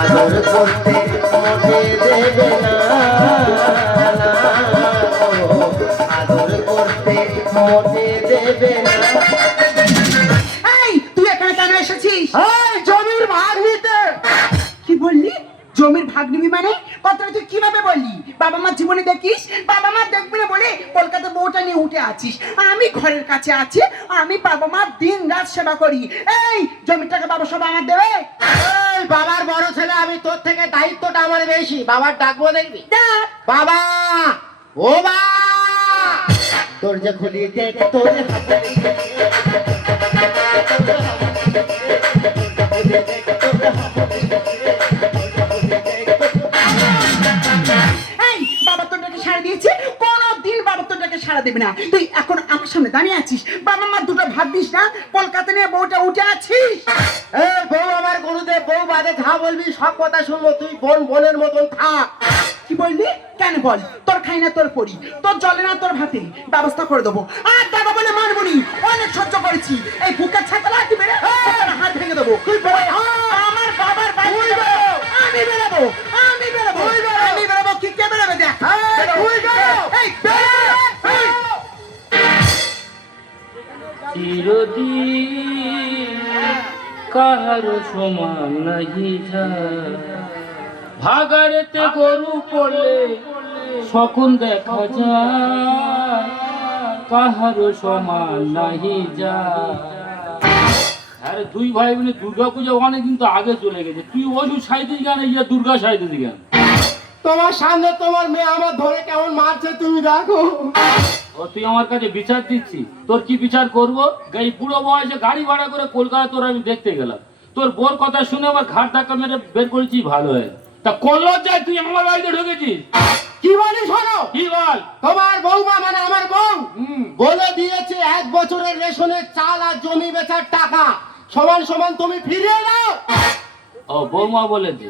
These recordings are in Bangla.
আদর করতে মোটে দেবে না, আদর করতে মোটে দেবে না। এই তুই এখানে কেন এসেছিস? এই জমির ভাগ নিতে। কি বললি? জমির ভাগ নিবি মানে? কথাটা তুই কিভাবে বললি? বাবা মা জীবনে দেখিস? বাবা মা দেখবি না বলে কলকাতা বউটা নিয়ে উঠে আছিস। আমি ঘরের কাছে আছি, আমি বাবা মা দিন রাত সেবা করি। এই জমির টাকা বাবা সব আমার দেবে? এই বাবার বড় ছেলে আমি, তোর থেকে দায়িত্বটা আমার বেশি। বাবার ডাকবো দেখবি? ডাক। বাবা, ও বা, দরজা খুলিয়ে দে তোর হাতে। এই বাবা তোর ডাকে সাড়া দিয়েছে? কোনদিন বাবা তোর ডাকে সাড়া দেবে না। তুই এখন আমার সামনে দাঁড়িয়ে আছিস, বাবা মা দুটো ভাত দিস না, কলকাতা নিয়ে বউটা উঠে আছিস। এই বউ আমার গুরুদেব, বউ বাদে যা বলবি সব কথা শুনবো। তুই বোনের মতন থাক। কি বললি? কেন বল? তোর খাই না তোর পড়ি, তোর জলে না তোর ভাতে, ব্যবস্থা করে দেবো। আর দাদা বলে মানবনি, অনেক সহ্য করেছি। এই বুকের ছাতা লাগি মেরে হাত ভেঙে দেবো। তুই আমার বাবার বাড়ি আমি বেরোবো, আমি বেরোবো, আমি বেরোবো। কি কে বেরোবে দেখ? এই চিরদিন কাহার সমান নাহি যায়, ভাগাড়েতে গরু পড়লে শকুন দেখা যায়, কাহার সমান নাহি যায়। আরে দুই ভাই বোনে দুর্গা পূজা অনেক কিন্তু আগে চলে গেছে, তুই ওষুধ সাইতেছি কেন, ইয়া দুর্গা সাইতেছি কেন? তোমার সামনে তোমার মেয়ে আমার ধরে কেমন মারছে তুমি দেখো। ও তুই আমার কাছে বিচার দিচ্ছি? তোর কি বিচার করবো? এই বুড়ো বয়সে গাড়ি ভাড়া করে কলকাতা তোর আমি দেখতে গেলাম, তোর বোর কথা শুনে আমার ঘাট ধাক্কা মেরে বের করেছি, ভালো হয়। তা কোন লজ্জায় তুই আমার বাড়িতে ঢুকেছিস? কি বলি শোনো, কি বল? তোমার বৌমা মানে আমার বউ বলে দিয়েছে 1 বছরের রেশনের চাল আর জমি বেচার টাকা সমান সমান তুমি ফিরিয়ে দাও। ও বৌমা বলেছে,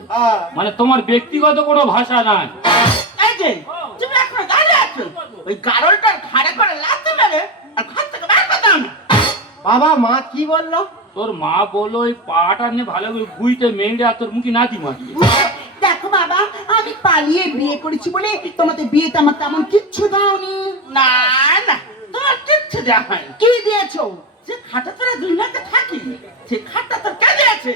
মানে তোমার ব্যক্তিগত কোনো ভাষা নাই? এই যে তুমি এখন দাঁড়িয়ে আছো, ওই গারলটার ঘাড়ে করে লাথি মেরে আর ঘর থেকে বের করে দাও না। বাবা মা কি বললো? তোর মা বললো ওই পাটা নিয়ে ভালো করে গুইতে মেরে আর তোর মুখে নাতি মারবি। দেখো বাবা, আমি পালিয়ে বিয়ে করেছি বলে তোমাদের বিয়েতে আমার তেমন কিচ্ছু দাওনি। না না, তোমার কিচ্ছু দেওয়া হয়নি। কি দিয়েছো? সে খাটা তোরা দুই নাকে থাকি, সে খাটটা তোর কাজে আছে।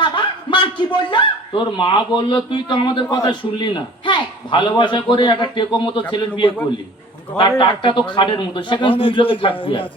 বাবা মা কি বললো? তোর মা বললো তুই তো আমাদের কথা শুনলি না, হ্যাঁ ভালোবাসা করে একটা টেকো মতো ছেলের বিয়ে করলি, তার টাকটা তো খাটের মতো, সেখানে তুই লোকে থাকবি। আর